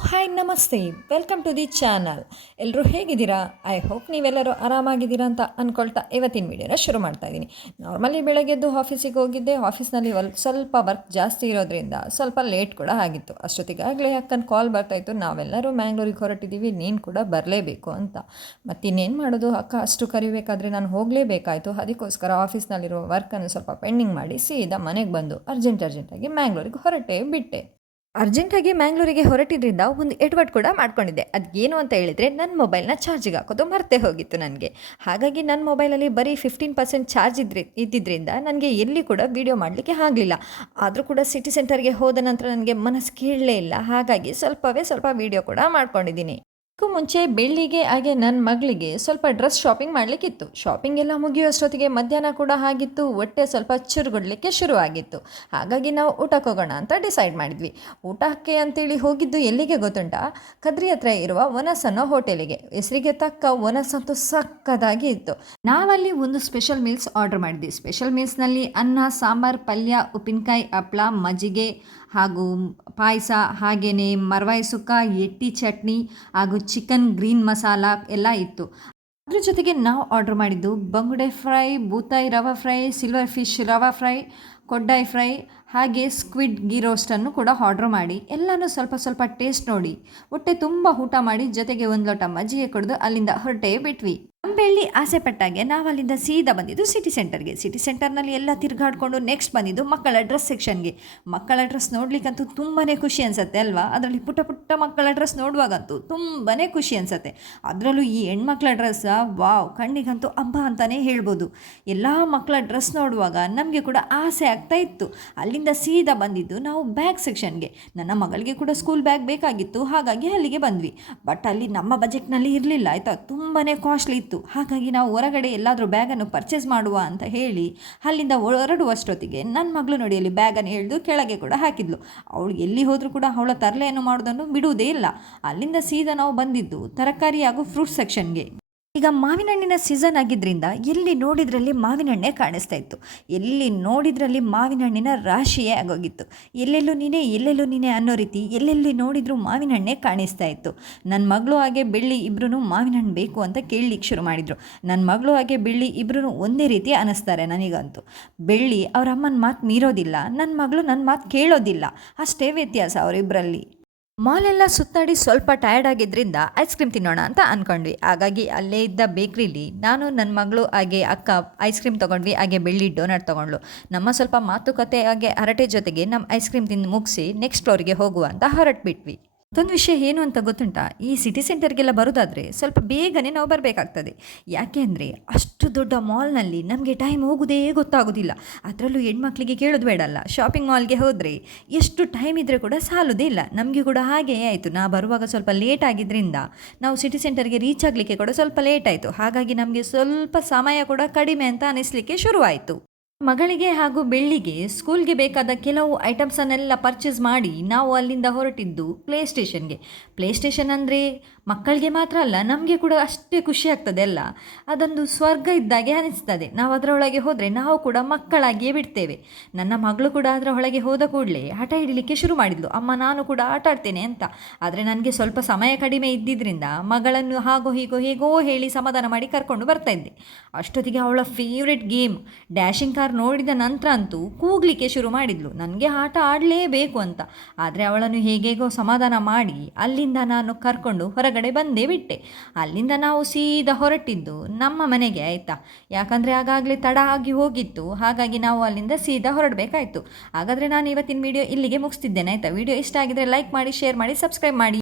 Hi, ನಮಸ್ತೆ. Welcome to the channel ಎಲ್ಲರೂ ಹೇಗಿದ್ದೀರಾ? ಐ ಹೋಪ್ ನೀವೆಲ್ಲರೂ ಆರಾಮಾಗಿದ್ದೀರಾ ಅಂತ ಅಂದ್ಕೊಳ್ತಾ ಇವತ್ತಿನ ವೀಡಿಯೋನ ಶುರು ಮಾಡ್ತಾ ಇದ್ದೀನಿ. ನಾರ್ಮಲಿ ಬೆಳಗ್ಗೆದ್ದು ಆಫೀಸಿಗೆ ಹೋಗಿದ್ದೆ. ಆಫೀಸ್ನಲ್ಲಿ ಒಲ್, ಸ್ವಲ್ಪ ವರ್ಕ್ ಜಾಸ್ತಿ ಇರೋದ್ರಿಂದ ಸ್ವಲ್ಪ ಲೇಟ್ ಕೂಡ ಆಗಿತ್ತು. ಅಷ್ಟೊತ್ತಿಗಾಗಲೇ ಅಕ್ಕನ ಕಾಲ್ ಬರ್ತಾಯಿತ್ತು ನಾವೆಲ್ಲರೂ ಮ್ಯಾಂಗ್ಳೂರಿಗೆ ಹೊರಟಿದ್ದೀವಿ. ನೀನು ಕೂಡ ಬರಲೇಬೇಕು ಅಂತ. ಮತ್ತಿನ್ನೇನು ಮಾಡೋದು? ಅಕ್ಕ, ಅಷ್ಟು ಕರಿಬೇಕಾದ್ರೆ ನಾನು ಹೋಗಲೇಬೇಕಾಯಿತು. ಅದಕ್ಕೋಸ್ಕರ ಆಫೀಸ್ನಲ್ಲಿರುವ ವರ್ಕನ್ನು ಸ್ವಲ್ಪ ಪೆಂಡಿಂಗ್ ಮಾಡಿ ಸೀದಾ ಮನೆಗೆ ಬಂದು ಅರ್ಜೆಂಟ್ ಅರ್ಜೆಂಟಾಗಿ ಮ್ಯಾಂಗ್ಳೂರಿಗೆ ಹೊರಟೇ ಬಿಟ್ಟೆ. ಅರ್ಜೆಂಟಾಗಿ ಮ್ಯಾಂಗ್ಳೂರಿಗೆ ಹೊರಟಿದ್ರಿಂದ ಒಂದು ಎಡ್ವರ್ಟ್ ಕೂಡ ಮಾಡ್ಕೊಂಡಿದ್ದೆ. ಏನು ಅಂತ ಹೇಳಿದರೆ ನನ್ನ ಮೊಬೈಲ್ನ ಚಾರ್ಜಿಗೆ ಹಾಕೋದು ಮರ್ತೇ ಹೋಗಿತ್ತು ನನಗೆ. ಹಾಗಾಗಿ ನನ್ನ ಮೊಬೈಲಲ್ಲಿ ಬರೀ ಫಿಫ್ಟೀನ್ ಪರ್ಸೆಂಟ್ ಚಾರ್ಜ್ ಇದ್ರಿ ಇದ್ದಿದ್ದರಿಂದ ನನಗೆ ಎಲ್ಲಿ ಕೂಡ ವೀಡಿಯೋ ಮಾಡಲಿಕ್ಕೆ ಆಗಲಿಲ್ಲ. ಆದರೂ ಕೂಡ ಸಿಟಿ ಸೆಂಟರ್ಗೆ ಹೋದ ನಂತರ ನನಗೆ ಮನಸ್ಸು ಕೇಳಲೇ ಇಲ್ಲ. ಹಾಗಾಗಿ ಸ್ವಲ್ಪವೇ ಸ್ವಲ್ಪ ವೀಡಿಯೋ ಕೂಡ ಮಾಡ್ಕೊಂಡಿದ್ದೀನಿ. ಇದಕ್ಕೂ ಮುಂಚೆ ಬೆಳ್ಳಿಗೆ ಹಾಗೆ ನನ್ನ ಮಗಳಿಗೆ ಸ್ವಲ್ಪ ಡ್ರೆಸ್ ಶಾಪಿಂಗ್ ಮಾಡಲಿಕ್ಕಿತ್ತು. ಶಾಪಿಂಗ್ ಎಲ್ಲ ಮುಗಿಯುವಷ್ಟೊತ್ತಿಗೆ ಮಧ್ಯಾಹ್ನ ಕೂಡ ಆಗಿತ್ತು. ಹೊಟ್ಟೆ ಸ್ವಲ್ಪ ಚುರುಗುಡ್ಲಿಕ್ಕೆ ಶುರುವಾಗಿತ್ತು. ಹಾಗಾಗಿ ನಾವು ಊಟಕ್ಕೆ ಹೋಗೋಣ ಅಂತ ಡಿಸೈಡ್ ಮಾಡಿದ್ವಿ. ಊಟಕ್ಕೆ ಅಂತೇಳಿ ಹೋಗಿದ್ದು ಎಲ್ಲಿಗೆ ಗೊತ್ತುಂಟ? ಕದ್ರಿ ಹತ್ರ ಇರುವ ವನಸ್ ಅನ್ನೋ ಹೋಟೆಲಿಗೆ. ಹೆಸರಿಗೆ ತಕ್ಕ ವನಸ್ ಅಂತೂ ಸಕ್ಕದಾಗಿ ಇತ್ತು. ನಾವಲ್ಲಿ ಒಂದು ಸ್ಪೆಷಲ್ ಮೀಲ್ಸ್ ಆರ್ಡರ್ ಮಾಡಿದ್ವಿ. ಸ್ಪೆಷಲ್ ಮೀಲ್ಸ್ನಲ್ಲಿ ಅನ್ನ, ಸಾಂಬಾರ್, ಪಲ್ಯ, ಉಪ್ಪಿನಕಾಯಿ, ಹಪ್ಳ, ಮಜ್ಜಿಗೆ ಹಾಗೂ ಪಾಯಸ ಹಾಗೆಯೇ ಮರವಾಯಿ ಸುಕ್ಕ ಎಟ್ಟಿ ಚಟ್ನಿ ಹಾಗೂ ಚಿಕನ್ ಗ್ರೀನ್ ಮಸಾಲ ಎಲ್ಲ ಇತ್ತು. ಅದ್ರ ಜೊತೆಗೆ ನಾವು ಆರ್ಡ್ರ್ ಮಾಡಿದ್ದು ಬಂಗುಡೆ ಫ್ರೈ, ಬೂತಾಯಿ rava fry silver fish rava fry, ಕೊಡ್ಡಾಯಿ fry, ಹಾಗೆ ಸ್ಕ್ವಿಡ್ ಗೀ ರೋಸ್ಟನ್ನು ಕೂಡ ಆರ್ಡ್ರ್ ಮಾಡಿ. ಎಲ್ಲನೂ ಸ್ವಲ್ಪ ಸ್ವಲ್ಪ ಟೇಸ್ಟ್ ನೋಡಿ. ಹೊಟ್ಟೆ ತುಂಬ ಊಟ ಮಾಡಿ ಜೊತೆಗೆ ಒಂದು ಲೋಟ ಮಜ್ಜಿಗೆ ಕುಡಿದು ಅಲ್ಲಿಂದ ಹೊರಟೇ ಬಿಟ್ವಿ. ಬೆಳ್ಳಿ ಆಸೆ ಪಟ್ಟಾಗೆ ನಾವು ಅಲ್ಲಿಂದ ಸೀದಾ ಬಂದಿದ್ದು ಸಿಟಿ ಸೆಂಟರ್ಗೆ ಸಿಟಿ ಸೆಂಟರ್ನಲ್ಲಿ ಎಲ್ಲ ತಿರುಗಾಡ್ಕೊಂಡು ನೆಕ್ಸ್ಟ್ ಬಂದಿದ್ದು ಮಕ್ಕಳ ಡ್ರೆಸ್ ಸೆಕ್ಷನ್ಗೆ ಮಕ್ಕಳ ಡ್ರೆಸ್ ನೋಡ್ಲಿಕ್ಕಂತೂ ತುಂಬಾ ಖುಷಿ ಅನಿಸುತ್ತೆ ಅಲ್ವಾ? ಅದರಲ್ಲಿ ಪುಟ್ಟ ಪುಟ್ಟ ಮಕ್ಕಳ ಡ್ರೆಸ್ ನೋಡುವಾಗಂತೂ ತುಂಬಾ ಖುಷಿ ಅನಿಸುತ್ತೆ. ಅದರಲ್ಲೂ ಈ ಹೆಣ್ಮಕ್ಳ ಡ್ರೆಸ್ ವಾವ್, ಕಣ್ಣಿಗಂತೂ ಹಬ್ಬ ಅಂತಲೇ ಹೇಳ್ಬೋದು. ಎಲ್ಲ ಮಕ್ಕಳ ಡ್ರೆಸ್ ನೋಡುವಾಗ ನಮಗೆ ಕೂಡ ಆಸೆ ಆಗ್ತಾ ಇತ್ತು. ಅಲ್ಲಿಂದ ಸೀದಾ ಬಂದಿದ್ದು ನಾವು ಬ್ಯಾಗ್ ಸೆಕ್ಷನ್ಗೆ ನನ್ನ ಮಗಳಿಗೆ ಕೂಡ ಸ್ಕೂಲ್ ಬ್ಯಾಗ್ ಬೇಕಾಗಿತ್ತು, ಹಾಗಾಗಿ ಅಲ್ಲಿಗೆ ಬಂದ್ವಿ. ಬಟ್ ಅಲ್ಲಿ ನಮ್ಮ ಬಜೆಟ್ನಲ್ಲಿ ಇರಲಿಲ್ಲ, ಆಯಿತಾ? ತುಂಬಾ ಕಾಸ್ಟ್ಲಿ ಇತ್ತು. ಹಾಗಾಗಿ ನಾವು ಹೊರಗಡೆ ಎಲ್ಲಾದರೂ ಬ್ಯಾಗನ್ನು ಪರ್ಚೇಸ್ ಮಾಡುವ ಅಂತ ಹೇಳಿ, ಅಲ್ಲಿಂದ ಹೊರಡುವಷ್ಟೊತ್ತಿಗೆ ನನ್ನ ಮಗಳು ನೋಡಿ ಅಲ್ಲಿ ಬ್ಯಾಗನ್ನು ಎಳೆದು ಕೆಳಗೆ ಕೂಡ ಹಾಕಿದ್ಲು. ಅವಳು ಎಲ್ಲಿ ಹೋದರೂ ಕೂಡ ಅವಳ ತರಲೆಯನ್ನು ಮಾಡೋದನ್ನು ಬಿಡುವುದೇ ಇಲ್ಲ. ಅಲ್ಲಿಂದ ಸೀದಾ ನಾವು ಬಂದಿದ್ದು ತರಕಾರಿ ಹಾಗೂ ಫ್ರೂಟ್ ಸೆಕ್ಷನ್ಗೆ ಈಗ ಮಾವಿನ ಹಣ್ಣಿನ ಸೀಸನ್ ಆಗಿದ್ದರಿಂದ ಎಲ್ಲಿ ನೋಡಿದ್ರಲ್ಲಿ ಮಾವಿನ ಹಣ್ಣೆ ಕಾಣಿಸ್ತಾ ಇತ್ತು. ಎಲ್ಲಿ ನೋಡಿದ್ರಲ್ಲಿ ಮಾವಿನ ಹಣ್ಣಿನ ರಾಶಿಯೇ ಆಗೋಗಿತ್ತು. ಎಲ್ಲೆಲ್ಲೂ ನೀನೆ, ಎಲ್ಲೆಲ್ಲೂ ನೀನೇ ಅನ್ನೋ ರೀತಿ ಎಲ್ಲೆಲ್ಲಿ ನೋಡಿದರೂ ಮಾವಿನ ಹಣ್ಣೆ ಕಾಣಿಸ್ತಾ ಇತ್ತು. ನನ್ನ ಮಗಳು ಹಾಗೆ ಬೆಳ್ಳಿ ಇಬ್ಬರೂ ಮಾವಿನ ಹಣ್ಣು ಬೇಕು ಅಂತ ಕೇಳಲಿಕ್ಕೆ ಶುರು ಮಾಡಿದರು. ನನ್ನ ಮಗಳು ಹಾಗೆ ಬೆಳ್ಳಿ ಇಬ್ಬರೂ ಒಂದೇ ರೀತಿ ಅನ್ನಿಸ್ತಾರೆ ನನಗಂತೂ. ಬೆಳ್ಳಿ ಅವರ ಅಮ್ಮನ ಮಾತು ಮೀರೋದಿಲ್ಲ ನನ್ನ ಮಗಳು ನನ್ನ ಮಾತು ಕೇಳೋದಿಲ್ಲ. ಅಷ್ಟೇ ವ್ಯತ್ಯಾಸ ಅವರಿಬ್ಬರಲ್ಲಿ ಮಾಲೆಲ್ಲ ಸುತ್ತಾಡಿ ಸ್ವಲ್ಪ ಟಯರ್ಡ್ ಆಗಿದ್ದರಿಂದ ಐಸ್ ಕ್ರೀಮ್ ತಿನ್ನೋಣ ಅಂತ ಅಂದ್ಕೊಂಡ್ವಿ ಹಾಗಾಗಿ ಅಲ್ಲೇ ಇದ್ದ ಬೇಕ್ರಿಲಿ ನಾನು ನನ್ನ ಮಗಳು ಹಾಗೆ ಅಕ್ಕ ಐಸ್ ಕ್ರೀಮ್ ತೊಗೊಂಡ್ವಿ, ಹಾಗೆ ಬೆಳ್ಳಿ ಡೋನಟ್ ತೊಗೊಂಡ್ಳು. ನಮ್ಮ ಸ್ವಲ್ಪ ಮಾತುಕತೆ ಹಾಗೆ ಹರಟೆ ಜೊತೆಗೆ ನಮ್ಮ ಐಸ್ ಕ್ರೀಮ್ ತಿಂದು ಮುಗಿಸಿ ನೆಕ್ಸ್ಟ್ ಫ್ಲೋರಿಗೆ ಹೋಗುವ ಅಂತ ಹೊರಟ್ಬಿಟ್ವಿ. ಮತ್ತೊಂದು ವಿಷಯ ಏನು ಅಂತ ಗೊತ್ತುಂಟಾ? ಈ ಸಿಟಿ ಸೆಂಟರ್ಗೆಲ್ಲ ಬರೋದಾದರೆ ಸ್ವಲ್ಪ ಬೇಗನೆ ನಾವು ಬರಬೇಕಾಗ್ತದೆ. ಯಾಕೆ ಅಂದರೆ ಅಷ್ಟು ದೊಡ್ಡ ಮಾಲ್ನಲ್ಲಿ ನಮಗೆ ಟೈಮ್ ಹೋಗೋದೇ ಗೊತ್ತಾಗೋದಿಲ್ಲ. ಅದರಲ್ಲೂ ಹೆಣ್ಮಕ್ಳಿಗೆ ಕೇಳೋದು ಬೇಡಲ್ಲ ಶಾಪಿಂಗ್ ಮಾಲ್ಗೆ ಹೋದರೆ ಎಷ್ಟು ಟೈಮ್ ಇದ್ದರೆ ಕೂಡ ಸಾಲೋದೇ ಇಲ್ಲ. ನಮಗೆ ಕೂಡ ಹಾಗೆಯೇ ಆಯಿತು. ನಾ ಬರುವಾಗ ಸ್ವಲ್ಪ ಲೇಟ್ ಆಗಿದ್ದರಿಂದ ನಾವು ಸಿಟಿ ಸೆಂಟರ್ಗೆ ರೀಚ್ ಆಗಲಿಕ್ಕೆ ಕೂಡ ಸ್ವಲ್ಪ ಲೇಟ್ ಆಯಿತು. ಹಾಗಾಗಿ ನಮಗೆ ಸ್ವಲ್ಪ ಸಮಯ ಕೂಡ ಕಡಿಮೆ ಅಂತ ಅನಿಸ್ಲಿಕ್ಕೆ ಶುರುವಾಯಿತು. ಮಗಳಿಗೆ ಹಾಗೂ ಬೆಳ್ಳಿಗೆ ಸ್ಕೂಲ್ಗೆ ಬೇಕಾದ ಕೆಲವು ಐಟಮ್ಸನ್ನೆಲ್ಲ ಪರ್ಚೇಸ್ ಮಾಡಿ ನಾವು ಅಲ್ಲಿಂದ ಹೊರಟಿದ್ದು ಪ್ಲೇ ಸ್ಟೇಷನ್ಗೆ ಪ್ಲೇ ಸ್ಟೇಷನ್ ಅಂದರೆ ಮಕ್ಕಳಿಗೆ ಮಾತ್ರ ಅಲ್ಲ, ನಮಗೆ ಕೂಡ ಅಷ್ಟೇ ಖುಷಿ ಆಗ್ತದೆ ಅಲ್ಲ? ಅದೊಂದು ಸ್ವರ್ಗ ಇದ್ದಾಗೆ ಅನಿಸ್ತದೆ. ನಾವು ಅದರೊಳಗೆ ಹೋದರೆ ನಾವು ಕೂಡ ಮಕ್ಕಳಾಗಿಯೇ ಬಿಡ್ತೇವೆ. ನನ್ನ ಮಗಳು ಕೂಡ ಅದರ ಒಳಗೆ ಹೋದ ಕೂಡಲೇ ಹಠ ಹಿಡಲಿಕ್ಕೆ ಶುರು ಮಾಡಿದ್ಲು. ಅಮ್ಮ, ನಾನು ಕೂಡ ಆಟ ಆಡ್ತೇನೆ ಅಂತ. ಆದರೆ ನನಗೆ ಸ್ವಲ್ಪ ಸಮಯ ಕಡಿಮೆ ಇದ್ದಿದ್ದರಿಂದ ಮಗಳನ್ನು ಹಾಗೋ ಹೀಗೋ ಹೇಗೋ ಹೇಳಿ ಸಮಾಧಾನ ಮಾಡಿ ಕರ್ಕೊಂಡು ಬರ್ತಾ ಇದ್ದೆ. ಅಷ್ಟೊತ್ತಿಗೆ ಅವಳ ಫೇವ್ರೆಟ್ ಗೇಮ್ ಡ್ಯಾಶಿಂಗ್ ಕಾರ್ ನೋಡಿದ ನಂತರ ಅಂತೂ ಕೂಗ್ಲಿಕ್ಕೆ ಶುರು ಮಾಡಿದ್ಲು. ನನಗೆ ಆಟ ಆಡಲೇಬೇಕು ಅಂತ. ಆದರೆ ಅವಳನ್ನು ಹೇಗೇಗೋ ಸಮಾಧಾನ ಮಾಡಿ ಅಲ್ಲಿಂದ ನಾನು ಕರ್ಕೊಂಡು ಹೊರಗಡೆ ಬಂದೇ ಬಿಟ್ಟೆ. ಅಲ್ಲಿಂದ ನಾವು ಸೀದಾ ಹೊರಟಿದ್ದು ನಮ್ಮ ಮನೆಗೆ ಆಯಿತಾ. ಯಾಕಂದರೆ ಆಗಾಗಲೇ ತಡ ಆಗಿ ಹೋಗಿತ್ತು. ಹಾಗಾಗಿ ನಾವು ಅಲ್ಲಿಂದ ಸೀದಾ ಹೊರಡಬೇಕಾಯಿತು. ಹಾಗಾದರೆ ನಾನು ಇವತ್ತಿನ ವಿಡಿಯೋ ಇಲ್ಲಿಗೆ ಮುಗಿಸ್ತಿದ್ದೇನೆ, ಆಯಿತಾ? ವಿಡಿಯೋ ಇಷ್ಟ ಆಗಿದ್ರೆ ಲೈಕ್ ಮಾಡಿ ಶೇರ್ ಮಾಡಿ ಸಬ್ಸ್ಕ್ರೈಬ್ ಮಾಡಿ.